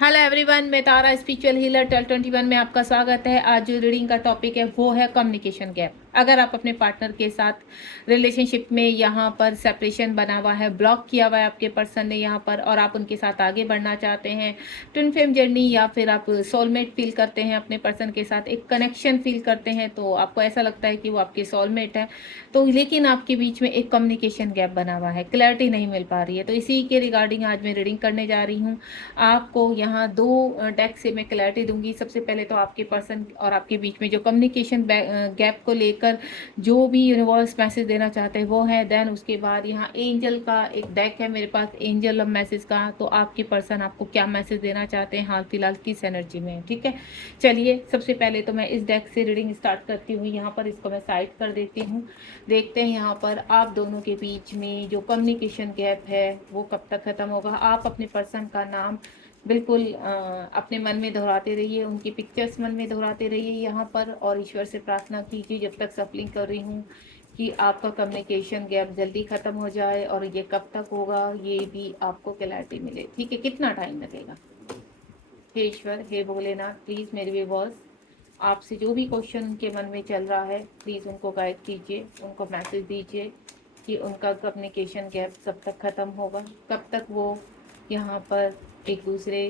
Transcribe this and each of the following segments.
Hello everyone, मैं तारा spiritual healer 1221 में आपका स्वागत है। आज जो रीडिंग का टॉपिक है वो है कम्युनिकेशन गैप। अगर आप अपने पार्टनर के साथ रिलेशनशिप में यहाँ पर सेपरेशन बना हुआ है, ब्लॉक किया हुआ है आपके पर्सन ने यहाँ पर, और आप उनके साथ आगे बढ़ना चाहते हैं, ट्विन फ्लेम जर्नी, या फिर आप सोलमेट फील करते हैं अपने पर्सन के साथ, एक कनेक्शन फील करते हैं, तो आपको ऐसा लगता है कि वो आपके सोलमेट है, तो लेकिन आपके बीच में एक कम्युनिकेशन गैप बना हुआ है, क्लैरिटी नहीं मिल पा रही है, तो इसी के रिगार्डिंग आज मैं रीडिंग करने जा रही हूँ। आपको यहाँ दो डेक से मैं क्लैरिटी दूंगी। सबसे पहले तो आपके पर्सन और आपके बीच में जो कम्युनिकेशन गैप को लेकर जो भी यूनिवर्स मैसेज देना चाहते हैं वो है। देन उसके बाद यहाँ एंजल का एक डेक है मेरे पास, एंजल ऑफ मैसेज का, तो आपके पर्सन आपको क्या मैसेज देना चाहते हैं हाल फिलहाल किस एनर्जी में, ठीक है। चलिए, सबसे पहले तो मैं इस डेक से रीडिंग स्टार्ट करती हूँ। यहाँ पर इसको मैं साइड कर देती हूँ। देखते हैं यहाँ पर आप दोनों के बीच में जो कम्युनिकेशन गैप है वो कब तक खत्म होगा। आप अपने पर्सन का नाम बिल्कुल अपने मन में दोहराते रहिए, उनकी पिक्चर्स मन में दोहराते रहिए यहाँ पर, और ईश्वर से प्रार्थना कीजिए जब तक सफलिंग कर रही हूँ कि आपका कम्युनिकेशन गैप जल्दी ख़त्म हो जाए। और ये कब तक होगा ये भी आपको क्लैरिटी मिले, ठीक है। कितना टाइम लगेगा। हे ईश्वर, हे भोलेनाथ, प्लीज़ मेरे व्यूअर्स, आपसे जो भी क्वेश्चन उनके मन में चल रहा है प्लीज़ उनको गाइड कीजिए, उनको मैसेज दीजिए कि उनका कम्युनिकेशन गैप कब तक ख़त्म होगा, कब तक वो यहाँ पर एक दूसरे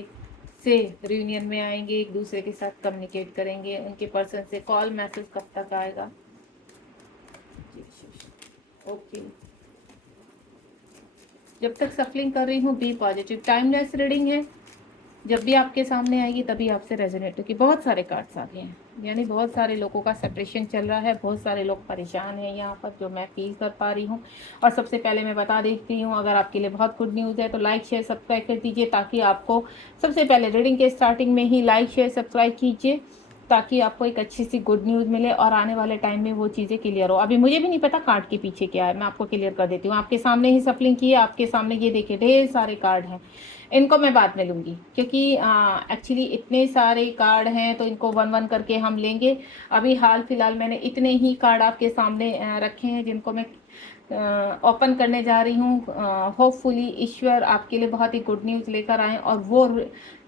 से रियूनियन में आएंगे, एक दूसरे के साथ कम्युनिकेट करेंगे, उनके पर्सन से कॉल मैसेज कब तक आएगा। ओके, जब तक सफलिंग कर रही हूँ बी पॉजिटिव। टाइमलेस रीडिंग है, जब भी आपके सामने आएगी तभी आपसे रेजोनेट होगी। बहुत सारे कार्ड्स आ गए हैं, यानी बहुत सारे लोगों का सेपरेशन चल रहा है, बहुत सारे लोग परेशान हैं यहाँ पर, जो मैं फील कर पा रही हूँ। और सबसे पहले मैं बता देती हूँ, अगर आपके लिए बहुत गुड न्यूज़ है तो लाइक शेयर सब्सक्राइब कर दीजिए, ताकि आपको सबसे पहले रीडिंग के स्टार्टिंग में ही लाइक शेयर सब्सक्राइब कीजिए, ताकि आपको एक अच्छी सी गुड न्यूज़ मिले और आने वाले टाइम में वो चीज़ें क्लियर हो। अभी मुझे भी नहीं पता कार्ड के पीछे क्या है, मैं आपको क्लियर कर देती हूँ। आपके सामने ही सफलिंग की है, आपके सामने ये देखिए ढेर सारे कार्ड हैं। इनको मैं बाद में लूँगी, क्योंकि एक्चुअली इतने सारे कार्ड हैं तो इनको वन वन करके हम लेंगे। अभी हाल फिलहाल मैंने इतने ही कार्ड आपके सामने रखे हैं जिनको मैं ओपन करने जा रही हूँ। होपफुली ईश्वर आपके लिए बहुत ही गुड न्यूज़ लेकर आएँ और वो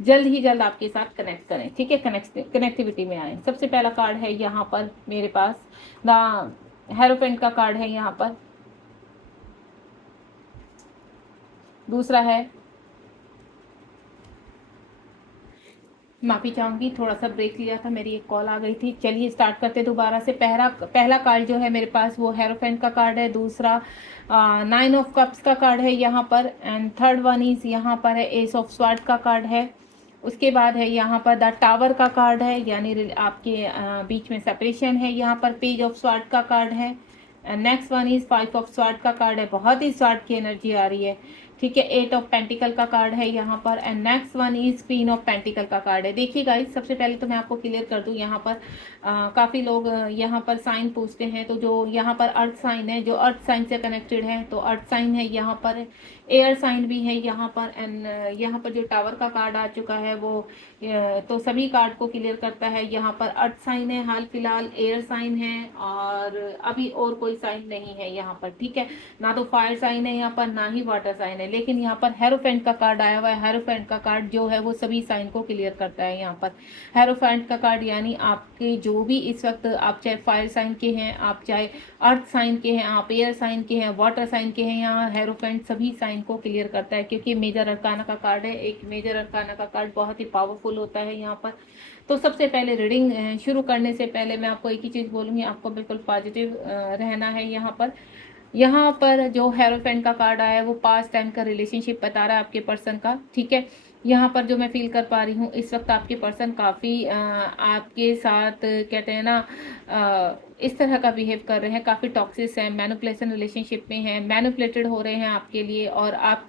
जल्द ही जल्द आपके साथ कनेक्ट करें, ठीक है, कनेक्टिविटी में आए। सबसे पहला कार्ड है यहाँ पर मेरे पास द हेरोपेंट का कार्ड है यहाँ पर। दूसरा है, माफ़ी चाहूँगी, थोड़ा सा ब्रेक लिया था, मेरी एक कॉल आ गई थी। चलिए स्टार्ट करते दोबारा से। पहला कार्ड जो है मेरे पास वो हेरोफेंट का कार्ड है। दूसरा नाइन ऑफ कप्स का कार्ड है यहाँ पर। एंड थर्ड वन इज यहाँ पर है एस ऑफ स्वार्ड का कार्ड है। उसके बाद है यहाँ पर द टावर का कार्ड है, यानी आपके बीच में सेपरेशन है। यहाँ पर पेज ऑफ स्वार्ड का कार्ड है। Next one is five of sword का कार्ड है, बहुत ही स्वार्ड की एनर्जी आ रही है, ठीक है। एट ऑफ पेंटिकल का कार्ड है यहाँ पर। And next one is queen of pentacle का कार्ड है। देखिए गाइस, सबसे पहले तो मैं आपको क्लियर कर दूँ, यहाँ पर काफ़ी लोग यहाँ पर साइन पूछते हैं, तो जो यहाँ पर अर्थ साइन है, जो अर्थ साइन से कनेक्टेड है, तो अर्थ साइन है यहाँ पर, एयर साइन भी है यहाँ पर। एंड यहाँ पर जो टावर का कार्ड आ चुका है वो तो सभी कार्ड को क्लियर करता है। यहाँ पर अर्थ साइन है हाल फिलहाल, एयर साइन है, और अभी और कोई साइन नहीं है यहाँ पर, ठीक है। ना तो फायर साइन है यहाँ पर, ना ही वाटर साइन है, लेकिन यहाँ पर हेरोफेंट का कार्ड आया हुआ है। हेरोफेंट का कार्ड जो है वो सभी साइन को क्लियर करता है यहाँ पर। हेरोफेंट का कार्ड यानी आपके जो भी इस वक्त, आप चाहे फायर साइन के हैं, आप चाहे अर्थ साइन के हैं, आप एयर साइन के हैं, वाटर साइन के हैं, यहाँ हेरोफेंट सभी साइन को क्लियर करता है, क्योंकि मेजर अरकाना का कार्ड है। एक मेजर अरकाना का कार्ड बहुत ही पावरफुल होता है यहाँ पर। तो सबसे पहले रीडिंग शुरू करने से पहले मैं आपको एक ही चीज़ बोलूँगी, आपको बिल्कुल पॉजिटिव रहना है यहाँ पर। यहाँ पर जो हेरोफेंट का कार्ड आया है वो पास्ट टाइम का रिलेशनशिप बता रहा है आपके पर्सन का, ठीक है। यहाँ पर जो मैं फील कर पा रही हूँ इस वक्त, आपके पर्सन काफ़ी आपके साथ कहते हैं ना इस तरह का बिहेव कर रहे हैं, काफ़ी टॉक्सिस हैं, मैनिपुलेशन रिलेशनशिप में हैं, मैनिपुलेटेड हो रहे हैं आपके लिए। और आप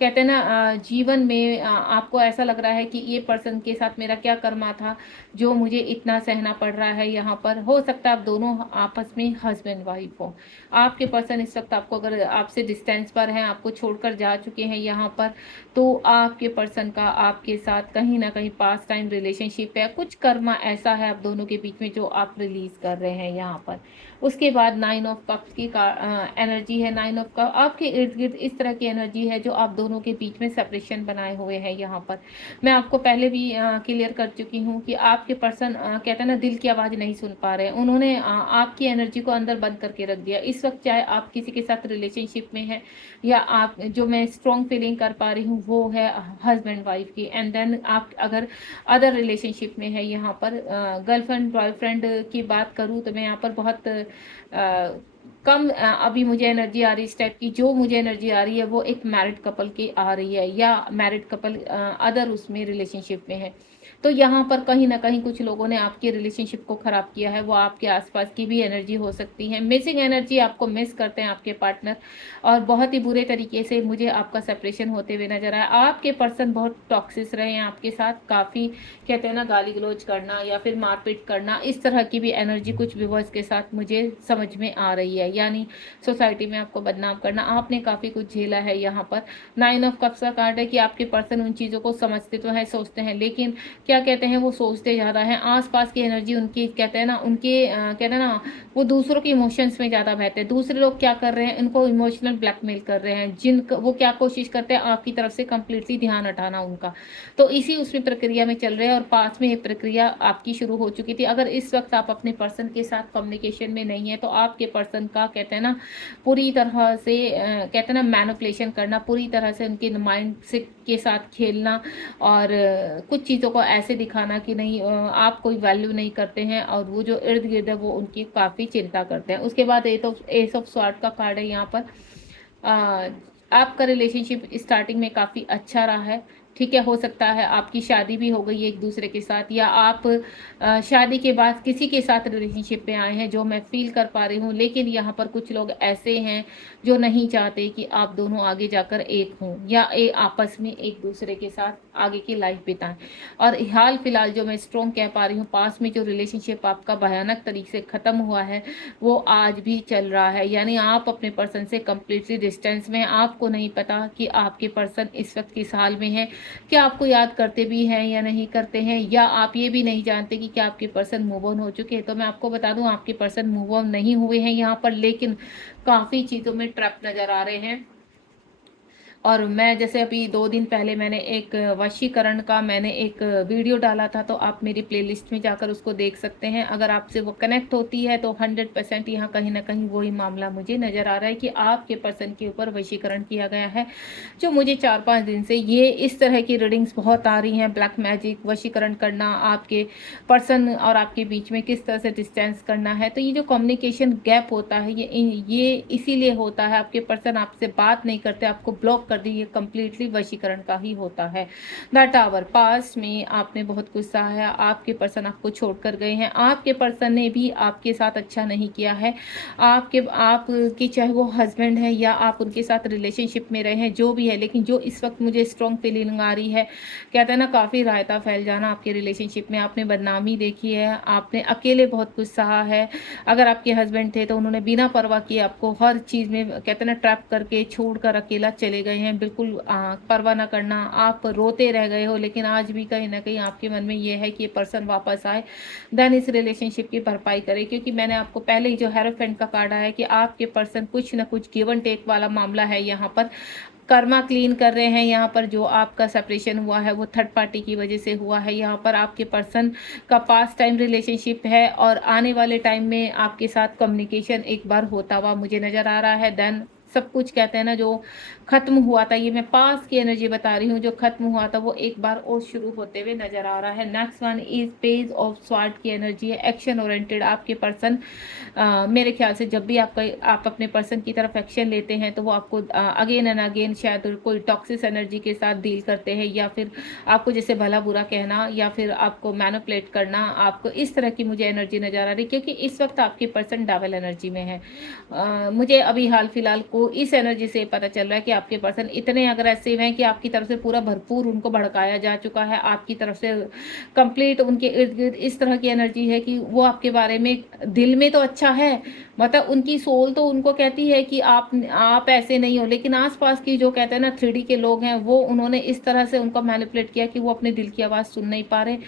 कहते हैं ना जीवन में आपको ऐसा लग रहा है कि ये पर्सन के साथ मेरा क्या कर्मा था जो मुझे इतना सहना पड़ रहा है। यहाँ पर हो सकता है आप दोनों आपस में हस्बैंड वाइफ हो। आपके पर्सन इस वक्त आपको, अगर आपसे डिस्टेंस पर हैं, आपको छोड़कर जा चुके हैं यहाँ पर, तो आपके पर्सन का आपके साथ कहीं ना कहीं पास्ट टाइम रिलेशनशिप है, कुछ कर्मा ऐसा है आप दोनों के बीच में जो आप रिलीज कर रहे हैं यहाँ पर। उसके बाद नाइन ऑफ कप्स की एनर्जी है। नाइन ऑफ कप आपके इर्द गिर्द इस तरह की एनर्जी है जो आप दोनों दोनों के बीच में सेपरेशन बनाए हुए हैं यहाँ पर। मैं आपको पहले भी क्लियर कर चुकी हूँ कि आपके पर्सन कहते हैं ना दिल की आवाज़ नहीं सुन पा रहे हैं। उन्होंने आपकी एनर्जी को अंदर बंद करके रख दिया। इस वक्त चाहे आप किसी के साथ रिलेशनशिप में हैं या आप, जो मैं स्ट्रॉन्ग फीलिंग कर पा रही हूँ वो है हस्बैंड वाइफ की, एंड देन आप अगर अदर रिलेशनशिप में है यहाँ पर गर्लफ्रेंड बॉयफ्रेंड की बात करूँ तो मैं यहाँ पर बहुत कम अभी मुझे एनर्जी आ रही है इस टाइप की। जो मुझे एनर्जी आ रही है वो एक मैरिड कपल की आ रही है, या मैरिड कपल अदर उसमें रिलेशनशिप में है। तो यहाँ पर कहीं ना कहीं कुछ लोगों ने आपके रिलेशनशिप को ख़राब किया है। वो आपके आसपास की भी एनर्जी हो सकती है, मिसिंग एनर्जी, आपको मिस करते हैं आपके पार्टनर, और बहुत ही बुरे तरीके से मुझे आपका सेपरेशन होते हुए नजर आया। आपके पर्सन बहुत टॉक्सिस रहे हैं आपके साथ, काफ़ी कहते हैं ना गाली गलौज करना या फिर मारपीट करना, इस तरह की भी एनर्जी कुछ व्यूअर्स के साथ मुझे समझ में आ रही है। यानी सोसाइटी में आपको बदनाम करना, आपने काफ़ी कुछ झेला है। यहाँ पर 9 ऑफ कप्स का कार्ड है कि आपके पर्सन उन चीज़ों को समझते तो है, सोचते हैं, लेकिन क्या कहते हैं वो सोचते ज़्यादा हैं। आसपास की एनर्जी उनकी कहते हैं ना, उनके कहते हैं ना वो दूसरों के इमोशंस में ज़्यादा बहते हैं। दूसरे लोग क्या कर रहे हैं, इनको इमोशनल ब्लैकमेल कर रहे हैं, वो क्या कोशिश करते हैं आपकी तरफ से कंप्लीटली ध्यान हटाना उनका। तो इसी उसमें प्रक्रिया में चल रहे हैं और पास में ये प्रक्रिया आपकी शुरू हो चुकी थी। अगर इस वक्त आप अपने पर्सन के साथ कम्युनिकेशन में नहीं है तो आपके पर्सन का कहते हैं ना पूरी तरह से कहते हैं ना मैनिपुलेशन करना, पूरी तरह से उनके माइंड से के साथ खेलना, और कुछ चीज़ों को ऐसे दिखाना कि नहीं आप कोई वैल्यू नहीं करते हैं, और वो जो इर्द गिर्द है वो उनकी काफ़ी चिंता करते हैं। उसके बाद एस ऑफ स्वॉर्ड का कार्ड है यहाँ पर। आपका रिलेशनशिप स्टार्टिंग में काफ़ी अच्छा रहा है, ठीक है। हो सकता है आपकी शादी भी हो गई है एक दूसरे के साथ, या आप शादी के बाद किसी के साथ रिलेशनशिप में आए हैं, जो मैं फील कर पा रही हूँ। लेकिन यहाँ पर कुछ लोग ऐसे हैं जो नहीं चाहते कि आप दोनों आगे जाकर एक हों, या आपस में एक दूसरे के साथ आगे की लाइफ बिताएं। और हाल फिलहाल जो मैं स्ट्रॉन्ग कह पा रही हूँ, पास में जो रिलेशनशिप आपका भयानक तरीके से ख़त्म हुआ है वो आज भी चल रहा है। यानी आप अपने पर्सन से कम्प्लीटली डिस्टेंस में, आपको नहीं पता कि आपके पर्सन इस वक्त किस हाल में है, क्या आपको याद करते भी हैं या नहीं करते हैं, या आप ये भी नहीं जानते कि क्या आपके पर्सन मूव ऑन हो चुके हैं। तो मैं आपको बता दूं आपके पर्सन मूव ऑन नहीं हुए हैं यहाँ पर, लेकिन काफ़ी चीज़ों में ट्रैप नज़र आ रहे हैं। और मैं जैसे अभी 2 दिन पहले मैंने एक वशीकरण का मैंने एक वीडियो डाला था, तो आप मेरी प्लेलिस्ट में जाकर उसको देख सकते हैं। अगर आपसे वो कनेक्ट होती है तो 100% यहाँ कहीं ना कहीं वही मामला मुझे नज़र आ रहा है कि आपके पर्सन के ऊपर वशीकरण किया गया है। जो मुझे 4-5 दिन से ये इस तरह की रीडिंग्स बहुत आ रही हैं, ब्लैक मैजिक, वशीकरण करना, आपके पर्सन और आपके बीच में किस तरह से डिस्टेंस करना है। तो ये जो कम्युनिकेशन गैप होता है ये इसीलिए होता है, आपके पर्सन आपसे बात नहीं करते, आपको ब्लॉक कर दी, ये कंप्लीटली वशीकरण का ही होता है। द टावर, पास्ट में आपने बहुत कुछ सहा है, आपके पर्सन आपको छोड़कर गए हैं, आपके पर्सन ने भी आपके साथ अच्छा नहीं किया है। आपके चाहे वो हस्बैंड है या आप उनके साथ रिलेशनशिप में रहे हैं, जो भी है, लेकिन जो इस वक्त मुझे स्ट्रॉन्ग फीलिंग आ रही है, कहते हैं ना काफ़ी रायता फैल जाना आपके रिलेशनशिप में। आपने बदनामी देखी है, आपने अकेले बहुत कुछ सहा है। अगर आपके हस्बैंड थे तो उन्होंने बिना परवाह किए आपको हर चीज़ में कहते हैं ना ट्रैप करके छोड़कर अकेला चले गए हैं, बिल्कुल परवाह ना करना। आप रोते रह गए हो, लेकिन आज भी कहीं ना कहीं आपके मन में ये है कि ये पर्सन वापस आए, देन इस रिलेशनशिप की भरपाई करे। क्योंकि मैंने आपको पहले ही जो हेरोफेंट का कार्ड आया है कि आपके पर्सन कुछ ना कुछ गिव एंड टेक वाला मामला है, यहाँ पर कर्मा क्लीन कर रहे हैं। यहाँ पर जो आपका सेपरेशन हुआ है वो थर्ड पार्टी की वजह से हुआ है। यहाँ पर आपके पर्सन का पास्ट टाइम रिलेशनशिप है और आने वाले टाइम में आपके साथ कम्युनिकेशन एक बार होता हुआ मुझे नज़र आ रहा है। देन सब कुछ कहते हैं ना जो खत्म हुआ था, ये मैं पास की एनर्जी बता रही हूँ, जो खत्म हुआ था वो एक बार और शुरू होते हुए नजर आ रहा है। Next one is page of sword की एनर्जी है, एक्शन ओरिएंटेड। आपके पर्सन मेरे ख्याल से जब भी आप अपने पर्सन की तरफ एक्शन लेते हैं तो वो आपको अगेन एंड अगेन शायद कोई टॉक्सिस एनर्जी के साथ डील करते हैं, या फिर आपको जैसे भला बुरा कहना, या फिर आपको मैनिपुलेट करना, आपको इस तरह की मुझे एनर्जी नजर आ रही है। क्योंकि इस वक्त आपके पर्सन डबल एनर्जी में है। मुझे अभी हाल फिलहाल को इस एनर्जी से पता चल रहा है कि आपके पर्सन इतने अग्रेसिव हैं कि आपकी तरफ से पूरा भरपूर उनको भड़काया जा चुका है। आपकी तरफ से कंप्लीट उनके इर्द गिर्द इस तरह की एनर्जी है कि वो आपके बारे में दिल में तो अच्छा है, मतलब उनकी सोल तो उनको कहती है कि आप ऐसे नहीं हो, लेकिन आस-पास की जो कहते हैं ना 3D के लोग हैं, वो उन्होंने इस तरह से उनको मैनिपुलेट किया कि वो अपने दिल की आवाज़ सुन नहीं पा रहे।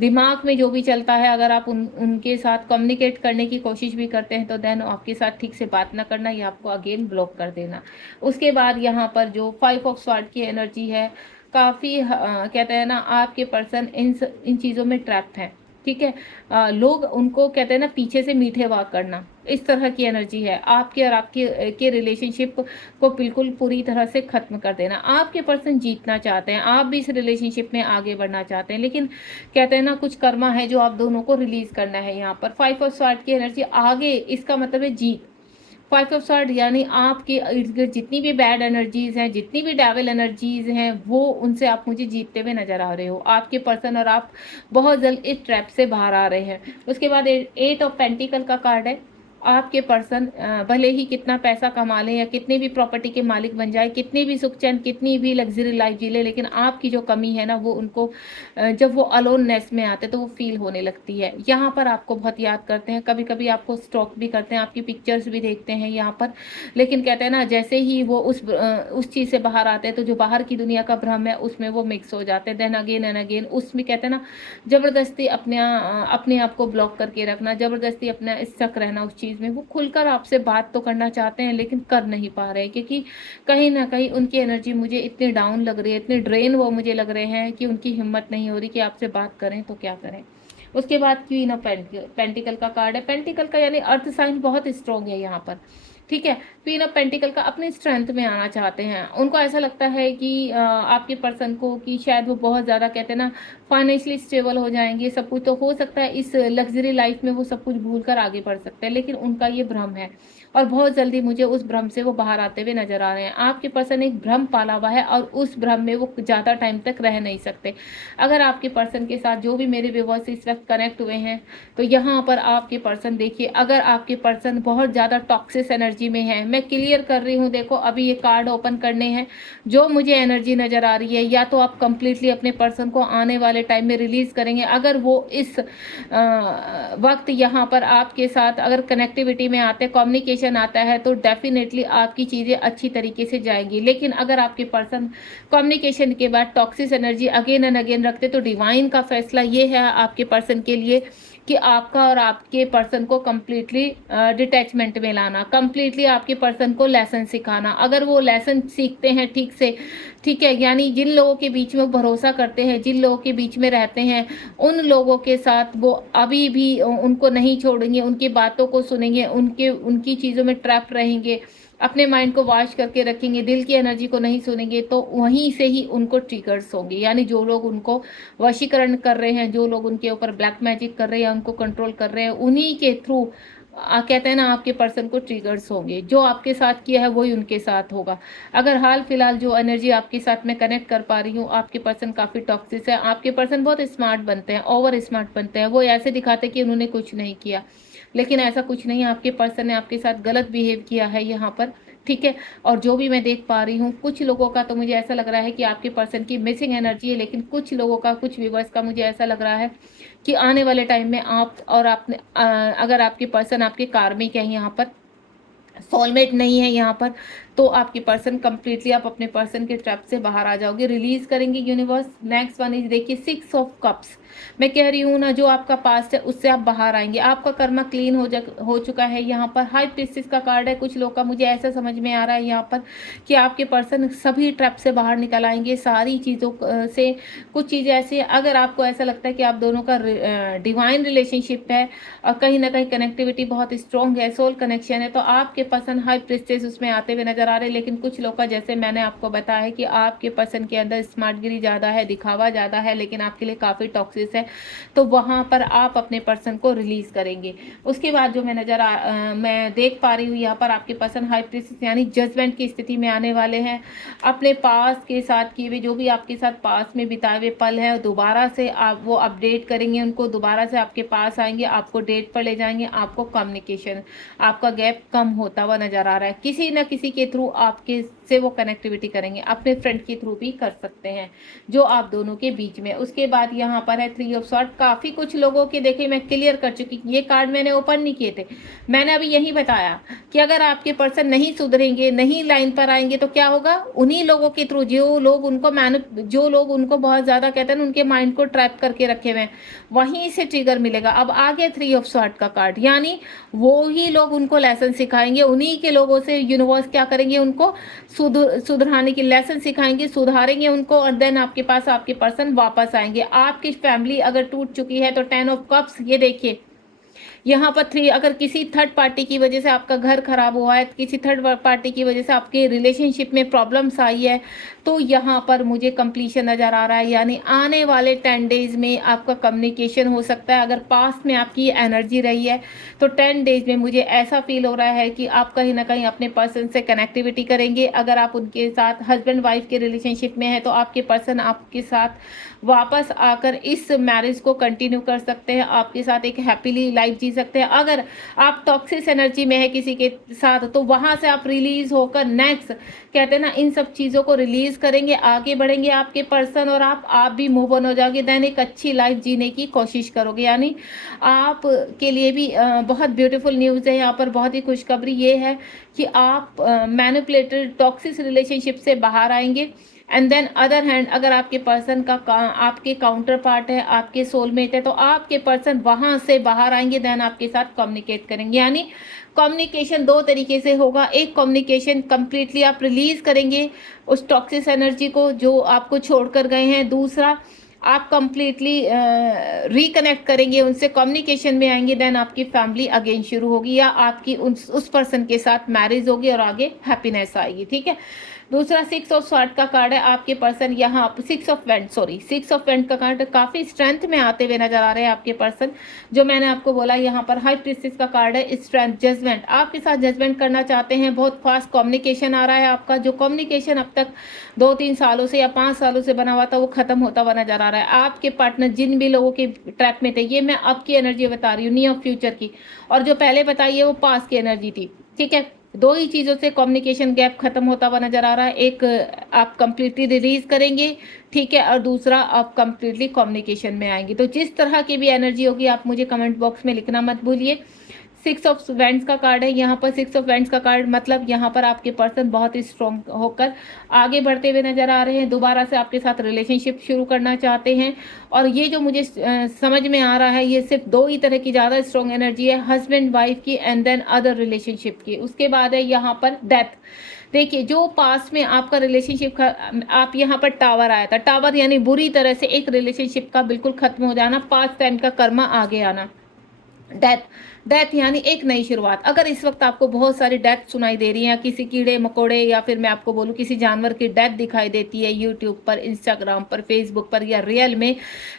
दिमाग में जो भी चलता है, अगर आप उनके साथ कम्युनिकेट करने की कोशिश भी करते हैं, तो देन आपके साथ ठीक से बात ना करना या आपको अगेन ब्लॉक कर देना। उसके बाद यहाँ पर जो 5 ऑफ स्वॉर्ड की एनर्जी है, काफ़ी कहते हैं ना आपके पर्सन इन चीज़ों में ट्रैप्ड हैं, ठीक है। लोग उनको कहते हैं ना पीछे से मीठे वार करना, इस तरह की एनर्जी है। आपके और आपके के रिलेशनशिप को बिल्कुल पूरी तरह से ख़त्म कर देना। आपके पर्सन जीतना चाहते हैं, आप भी इस रिलेशनशिप में आगे बढ़ना चाहते हैं, लेकिन कहते हैं ना कुछ कर्मा है जो आप दोनों को रिलीज़ करना है। यहाँ पर 5 ऑफ स्वॉर्ड की एनर्जी आगे, इसका मतलब है जीत। 5 ऑफ स्वॉर्ड यानी आपके इर्द-गिर्द जितनी भी बैड एनर्जीज़ हैं, जितनी भी डेविल एनर्जीज़ हैं, वो उनसे आप मुझे जीतते हुए नज़र आ रहे हो। आपके पर्सन और आप बहुत जल्द इस ट्रैप से बाहर आ रहे हैं। उसके बाद 8 ऑफ पेंटिकल का कार्ड है। आपके पर्सन भले ही कितना पैसा कमा लें या कितनी भी प्रॉपर्टी के मालिक बन जाए, कितनी भी सुख चैन, कितनी भी लग्ज़री लाइफ़ जी ले, लेकिन आपकी जो कमी है ना, वो उनको जब वो अलोननेस में आते हैं तो वो फ़ील होने लगती है। यहाँ पर आपको बहुत याद करते हैं, कभी-कभी आपको स्टॉक भी करते हैं, आपकी पिक्चर्स भी देखते हैं यहाँ पर। लेकिन कहते हैं ना जैसे ही वो उस चीज़ से बाहर आते हैं, तो जो बाहर की दुनिया का भ्रम है उसमें वो मिक्स हो जाते हैं। देन अगेन एंड अगेन उसमें कहते हैं ना ज़बरदस्ती अपने आप को ब्लॉक करके रखना, ज़बरदस्ती अपना स्टक रहना उस चीज़ में। वो खुलकर आपसे बात तो करना चाहते हैं लेकिन कर नहीं पा रहे, क्योंकि कहीं न कहीं उनकी एनर्जी मुझे इतनी डाउन लग रही है, इतने ड्रेन वो मुझे लग रहे हैं कि उनकी हिम्मत नहीं हो रही कि आपसे बात करें तो क्या करें। उसके बाद क्वीन ऑफ पेंटिकल का कार्ड है। पेंटिकल का यानी अर्थ साइन बहुत स्ट्रॉन्ग है यहाँ पर, ठीक है। क्वीन ऑफ पेंटिकल का अपनी स्ट्रेंथ में आना चाहते हैं। उनको ऐसा लगता है कि आपके पर्सन को कि शायद वो बहुत ज़्यादा कहते हैं ना फाइनेंशियली स्टेबल हो जाएँगे, सब कुछ तो हो सकता है, इस लग्ज़री लाइफ़ में वो सब कुछ भूल कर आगे बढ़ सकते हैं, लेकिन उनका ये भ्रम है और बहुत जल्दी मुझे उस भ्रम से वो बाहर आते हुए नज़र आ रहे हैं। आपके पर्सन एक भ्रम पाला हुआ है और उस भ्रम में वो ज़्यादा टाइम तक रह नहीं सकते। अगर आपके पर्सन के साथ जो भी मेरे व्यूअर्स इस वक्त कनेक्ट हुए हैं, तो यहाँ पर आपके पर्सन देखिए, अगर आपके पर्सन बहुत ज़्यादा टॉक्सिक एनर्जी में है, मैं क्लियर कर रही हूँ, देखो अभी ये कार्ड ओपन करने हैं, जो मुझे एनर्जी नज़र आ रही है, या तो आप कंप्लीटली अपने पर्सन को आने वाले टाइम में रिलीज़ करेंगे। अगर वो इस वक्त यहाँ पर आपके साथ अगर कनेक्टिविटी में आते हैं, कम्युनिकेशन आता है, तो डेफिनेटली आपकी चीज़ें अच्छी तरीके से जाएंगी। लेकिन अगर आपके पर्सन कम्युनिकेशन के बाद toxic energy again and again रखते, तो डिवाइन का फैसला ये है आपके पर्सन के लिए कि आपका और आपके पर्सन को कम्प्लीटली डिटैचमेंट में लाना, कम्प्लीटली आपके पर्सन को लेसन सिखाना। अगर वो लेसन सीखते हैं ठीक से, ठीक है, यानी जिन लोगों के बीच में वो भरोसा करते हैं, जिन लोगों के बीच में रहते हैं, उन लोगों के साथ वो अभी भी उनको नहीं छोड़ेंगे, उनकी बातों को सुनेंगे, उनकी चीज़ों में ट्रैप रहेंगे, अपने माइंड को वॉश करके रखेंगे, दिल की एनर्जी को नहीं सुनेंगे, तो वहीं से ही उनको ट्रिगर्स होंगे। यानी जो लोग उनको वशीकरण कर रहे हैं, जो लोग उनके ऊपर ब्लैक मैजिक कर रहे हैं, उनको कंट्रोल कर रहे हैं, उन्हीं के थ्रू कहते हैं ना आपके पर्सन को ट्रिगर्स होंगे। जो आपके साथ किया है वही उनके साथ होगा। अगर हाल फिलहाल जो एनर्जी आपके साथ में कनेक्ट कर पा रही हूँ, आपके पर्सन काफ़ी टॉक्सिक है। आपके पर्सन बहुत स्मार्ट बनते हैं, ओवर स्मार्ट बनते हैं। वो ऐसे दिखाते हैं कि उन्होंने कुछ नहीं किया, लेकिन ऐसा कुछ नहीं है। आपके पर्सन ने आपके साथ गलत बिहेव किया है यहाँ पर, ठीक है। और जो भी मैं देख पा रही हूँ, कुछ लोगों का तो मुझे ऐसा लग रहा है कि आपके पर्सन की मिसिंग एनर्जी है, लेकिन कुछ लोगों का, कुछ व्यूवर्स का मुझे ऐसा लग रहा है कि आने वाले टाइम में आप और आपने अगर आपके पर्सन आपके कार्मिक है, यहाँ पर सोलमेट नहीं है यहाँ पर, तो आपके पर्सन कंप्लीटली आप अपने पर्सन के ट्रैप से बाहर आ जाओगे, रिलीज करेंगे यूनिवर्स। नेक्स्ट वन इज देखिए 6 ऑफ कप्स। मैं कह रही हूँ ना, जो आपका पास्ट है उससे आप बाहर आएंगे, आपका कर्मा क्लीन हो चुका है। यहाँ पर हाई प्रीस्टेस का कार्ड है। कुछ लोग का मुझे ऐसा समझ में आ रहा है यहाँ पर कि आपके पर्सन सभी ट्रैप से बाहर निकल आएंगे, सारी चीज़ों से। कुछ चीज़ें ऐसी, अगर आपको ऐसा लगता है कि आप दोनों का डिवाइन रिलेशनशिप है और कहीं ना कहीं कनेक्टिविटी बहुत स्ट्रॉन्ग है, सोल कनेक्शन है, तो आपके पर्सन हाई प्रीस्टेस उसमें आते हुए नजर आ रहे हैं। लेकिन कुछ लोग का, जैसे मैंने आपको बताया है कि आपके पर्सन के अंदर स्मार्टगिरी ज़्यादा है, दिखावा ज़्यादा है, लेकिन आपके लिए काफ़ी टॉक्सिक है, तो वहाँ पर आप अपने पर्सन को रिलीज करेंगे। उसके बाद जो मैं देख पा रही हूँ यहाँ पर, आपके पर्सन हाई प्रीस्टेस यानी जजमेंट की स्थिति में आने वाले हैं। अपने पास के साथ किए हुए, जो भी आपके साथ पास में बिताए हुए पल है, दोबारा से आप वो अपडेट करेंगे, उनको दोबारा से आपके पास आएंगे, आपको डेट पर ले जाएंगे। आपको कम्युनिकेशन, आपका गैप कम होता हुआ नजर आ रहा है। किसी न किसी के थ्रू आपके से वो कनेक्टिविटी करेंगे, अपने फ्रेंड के थ्रू भी कर सकते हैं जो आप दोनों के बीच में। उसके बाद यहाँ पर है 3 ऑफ सॉर्ड। काफ़ी कुछ लोगों के देखिए मैं क्लियर कर चुकी, ये कार्ड मैंने ओपन नहीं किए थे, मैंने अभी यही बताया कि अगर आपके पर्सन नहीं सुधरेंगे, नहीं लाइन पर आएंगे तो क्या होगा, उन्हीं लोगों के थ्रू जो लोग उनको बहुत ज़्यादा कहते हैं उनके माइंड को ट्रैप करके रखे हुए हैं, वहीं से ट्रिगर मिलेगा। अब आगे 3 ऑफ सॉर्ड का कार्ड, यानी वो ही लोग उनको लेसन सिखाएंगे, उन्हीं के लोगों से यूनिवर्स क्या करेंगे, उनको सुधराने की लेसन सिखाएंगे, सुधारेंगे उनको, और देन आपके पास आपके पर्सन वापस आएंगे। आपकी फैमिली अगर टूट चुकी है तो 10 ऑफ कप्स, ये देखिए यहाँ पर 3, अगर किसी थर्ड पार्टी की वजह से आपका घर खराब हुआ है, किसी थर्ड पार्टी की वजह से आपके रिलेशनशिप में प्रॉब्लम्स आई है, तो यहाँ पर मुझे कंप्लीशन नज़र आ रहा है, यानी आने वाले 10 डेज में आपका कम्युनिकेशन हो सकता है। अगर पास्ट में आपकी एनर्जी रही है तो 10 डेज में मुझे ऐसा फील हो रहा है कि आप कहीं ना कहीं अपने पर्सन से कनेक्टिविटी करेंगे। अगर आप उनके साथ हस्बैंड वाइफ के रिलेशनशिप में है तो आपके पर्सन आपके साथ वापस आकर इस मैरिज को कंटिन्यू कर सकते हैं, आपके साथ एक हैप्पीली लाइफ जी सकते हैं। अगर आप टॉक्सिक एनर्जी में है किसी के साथ तो वहां से आप रिलीज होकर नेक्स्ट कहते हैं ना, इन सब चीज़ों को रिलीज करेंगे, आगे बढ़ेंगे आपके पर्सन, और आप भी मूव ऑन हो जाओगे, देन एक अच्छी लाइफ जीने की कोशिश करोगे। यानी आप के लिए भी बहुत ब्यूटीफुल न्यूज़ है यहाँ पर, बहुत ही खुशखबरी ये है कि आप मैनिपुलेटेड टॉक्सिक रिलेशनशिप से बाहर आएंगे। एंड देन अदर हैंड, अगर आपके पर्सन का आपके काउंटर पार्ट है, आपके सोलमेट है, तो आपके पर्सन वहां से बाहर आएंगे, देन आपके साथ कम्युनिकेट करेंगे। यानी कम्युनिकेशन 2 तरीके से होगा। एक कम्युनिकेशन कंप्लीटली आप रिलीज करेंगे उस टॉक्सिक एनर्जी को जो आपको छोड़कर गए हैं। दूसरा, आप कंप्लीटली रिकनेक्ट करेंगे उनसे, कम्युनिकेशन में आएंगे, देन आपकी फैमिली अगेन शुरू होगी, या आपकी उस पर्सन के साथ मैरिज होगी और आगे हैप्पीनेस आएगी। ठीक है। दूसरा 6 ऑफ सॉर्ड का कार्ड है। आपके पर्सन यहाँ 6 ऑफ वेंट का कार्ड, काफ़ी स्ट्रेंथ में आते हुए नजर आ रहे हैं आपके पर्सन। जो मैंने आपको बोला यहाँ पर हाई प्रीस्टेस का कार्ड है, स्ट्रेंथ, जजमेंट, आपके साथ जजमेंट करना चाहते हैं। बहुत फास्ट कम्युनिकेशन आ रहा है आपका, जो कम्युनिकेशन अब तक 2-3 सालों से या 5 सालों से बना हुआ था वो खत्म होता हुआ नजर आ रहा है। आपके पार्टनर जिन भी लोगों के ट्रैप में थे, ये मैं आपकी एनर्जी बता रही हूँ, नियर फ्यूचर की, और जो पहले बताई है वो पास्ट की एनर्जी थी। ठीक है। 2 ही चीज़ों से कम्युनिकेशन गैप खत्म होता हुआ नजर आ रहा है। एक, आप कंप्लीटली रिलीज करेंगे, ठीक है, और दूसरा आप कंप्लीटली कम्युनिकेशन में आएंगे। तो जिस तरह की भी एनर्जी होगी आप मुझे कमेंट बॉक्स में लिखना मत भूलिए। 6 ऑफ वेंट्स का कार्ड है यहाँ पर। 6 ऑफ वेंट्स का कार्ड मतलब यहाँ पर आपके पर्सन बहुत ही स्ट्रॉन्ग होकर आगे बढ़ते हुए नजर आ रहे हैं, दोबारा से आपके साथ रिलेशनशिप शुरू करना चाहते हैं। और ये जो मुझे समझ में आ रहा है, ये सिर्फ 2 ही तरह की ज़्यादा स्ट्रॉन्ग एनर्जी है, हस्बैंड वाइफ की एंड देन अदर रिलेशनशिप की। उसके बाद है यहाँ पर डेथ। देखिए, जो पास में आपका रिलेशनशिप आप यहाँ पर टावर आया था, टावर यानी बुरी तरह से एक रिलेशनशिप का बिल्कुल खत्म हो जाना, 5 टाइम का कर्मा आगे आना। डेथ यानी एक नई शुरुआत। अगर इस वक्त आपको बहुत सारी डेथ सुनाई दे रही है, किसी कीड़े मकोड़े या फिर मैं आपको बोलूँ किसी जानवर की डेथ दिखाई देती है यूट्यूब पर, इंस्टाग्राम पर, फेसबुक पर या रियल में,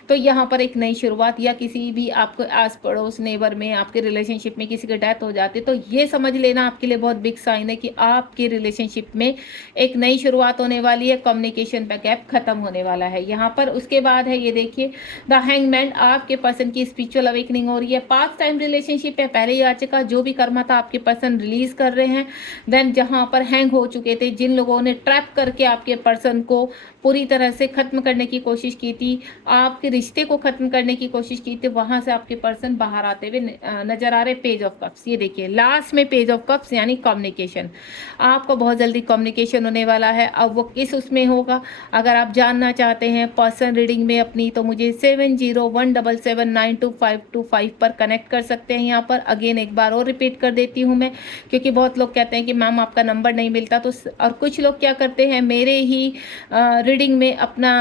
तो यहाँ पर एक नई शुरुआत, या किसी भी आपको आस पड़ोस नेबर में आपके रिलेशनशिप में किसी की डेथ हो जाती है, तो ये समझ लेना आपके लिए बहुत बिग साइन है कि आपकी रिलेशनशिप में एक नई शुरुआत होने वाली है, कम्युनिकेशन का गैप खत्म होने वाला है यहाँ पर। उसके बाद है ये देखिए द हैंगमैन, आपके पर्सन की स्पिरिचुअल अवेकनिंग हो रही है। 5 टाइम रिलेशनशिप है, पहले ही आ चुका, जो भी कर्मा था आपके पर्सन रिलीज कर रहे हैं। देन जहां पर हैंग हो चुके थे, जिन लोगों ने ट्रैप करके आपके पर्सन को पूरी तरह से खत्म करने की कोशिश की थी, आपके रिश्ते को खत्म करने की कोशिश की थी, वहां से आपके पर्सन बाहर आते हुए नजर आ रहे। पेज ऑफ कप्स, ये देखिए लास्ट में पेज ऑफ कप्स यानी कम्युनिकेशन। आपको बहुत जल्दी कम्युनिकेशन होने वाला है। अब वो किस उसमें होगा, अगर आप जानना चाहते हैं पर्सन रीडिंग में अपनी, तो मुझे 7017792525 पर कनेक्ट कर सकते हैं। यहाँ पर अगेन एक बार और रिपीट कर देती हूँ मैं, क्योंकि बहुत लोग कहते हैं कि मैम आपका नंबर नहीं मिलता, तो और कुछ लोग क्या करते हैं मेरे ही रीडिंग में अपना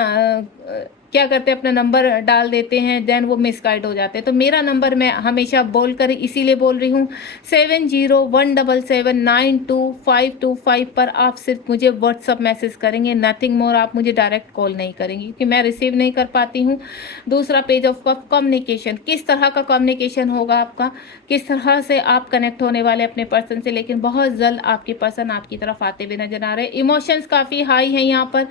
क्या करते हैं, अपना नंबर डाल देते हैं, देन वो मिसगाइड हो जाते हैं। तो मेरा नंबर मैं हमेशा बोल कर इसीलिए बोल रही हूँ, 7017792525 पर आप सिर्फ मुझे व्हाट्सअप मैसेज करेंगे, नथिंग मोर। आप मुझे डायरेक्ट कॉल नहीं करेंगे क्योंकि मैं रिसीव नहीं कर पाती हूँ। दूसरा पेज ऑफ कप, कम्युनिकेशन, किस तरह का कम्युनिकेशन होगा आपका, किस तरह से आप कनेक्ट होने वाले अपने पर्सन से, लेकिन बहुत जल्द आपके पर्सन आपकी तरफ आते हुए नजर आ रहे हैं। इमोशंस काफ़ी हाई है यहाँ पर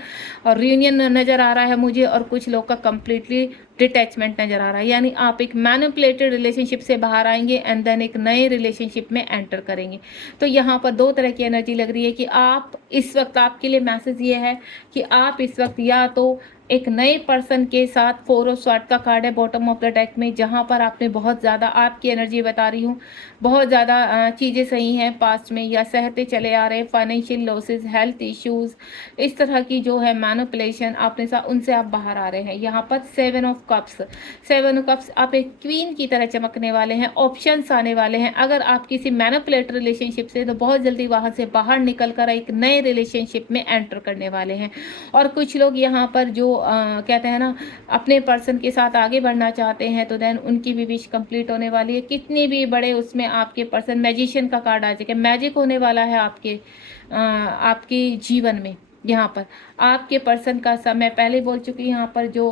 और रियूनियन नज़र आ रहा है मुझे, और कुछ लोग का कम्प्लीटली डिटैचमेंट नजर आ रहा है, यानी आप एक मैनिपुलेटेड रिलेशनशिप से बाहर आएंगे एंड देन एक नए रिलेशनशिप में एंटर करेंगे। तो यहाँ पर दो तरह की एनर्जी लग रही है कि आप इस वक्त, आपके लिए मैसेज ये है कि आप इस वक्त या तो एक नए पर्सन के साथ, 4 ऑफ स्वॉर्ड का कार्ड है बॉटम ऑफ द डेक में, जहाँ पर आपने बहुत ज़्यादा, आपकी एनर्जी बता रही हूँ, बहुत ज़्यादा चीज़ें सही हैं पास्ट में या सहते चले आ रहे हैं, फाइनेंशियल लॉसेस, हेल्थ इश्यूज़, इस तरह की जो है मैनिपुलेशन आपने साथ, उनसे आप बाहर आ रहे हैं। यहाँ पर 7 ऑफ कप्स, 7 ऑफ कप्स, आप एक क्वीन की तरह चमकने वाले हैं, ऑप्शंस आने वाले हैं। अगर आप किसी मैनिपुलेटर रिलेशनशिप से, तो बहुत जल्दी वहाँ से बाहर निकल कर एक नए रिलेशनशिप में एंटर करने वाले हैं। और कुछ लोग यहाँ पर जो कहते हैं ना, अपने पर्सन के साथ आगे बढ़ना चाहते हैं, तो देन उनकी भी विश कंप्लीट होने वाली है। कितनी भी बड़े उसमें आपके पर्सन, मैजिशियन का कार्ड आ जाएगा, मैजिक होने वाला है आपके जीवन में। यहाँ पर आपके पर्सन का समय, पहले बोल चुकी, यहाँ पर जो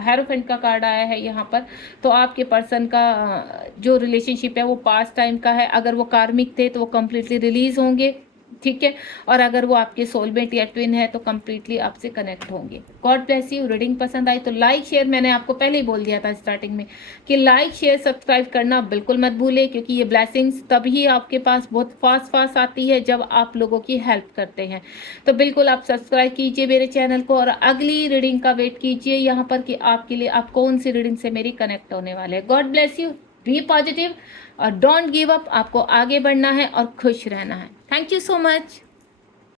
हेरोफेंट का कार्ड आया है यहाँ पर, तो आपके पर्सन का जो रिलेशनशिप है वो पास्ट टाइम का है। अगर वो कार्मिक थे तो वो कम्प्लीटली रिलीज होंगे, ठीक है, और अगर वो आपके सोलमेट या ट्विन है तो कम्प्लीटली आपसे कनेक्ट होंगे। God bless you. रीडिंग पसंद आई तो लाइक शेयर, मैंने आपको पहले ही बोल दिया था स्टार्टिंग में कि लाइक शेयर सब्सक्राइब करना बिल्कुल मत भूले, क्योंकि ये ब्लेसिंग्स तभी आपके पास बहुत फास्ट आती है जब आप लोगों की हेल्प करते हैं। तो बिल्कुल आप सब्सक्राइब कीजिए मेरे चैनल को, और अगली रीडिंग का वेट कीजिए यहाँ पर कि आपके लिए आप कौन सी रीडिंग से मेरी कनेक्ट होने वाले हैं। God bless you, be positive और डोंट गिव अप। आपको आगे बढ़ना है और खुश रहना है। Thank you so much.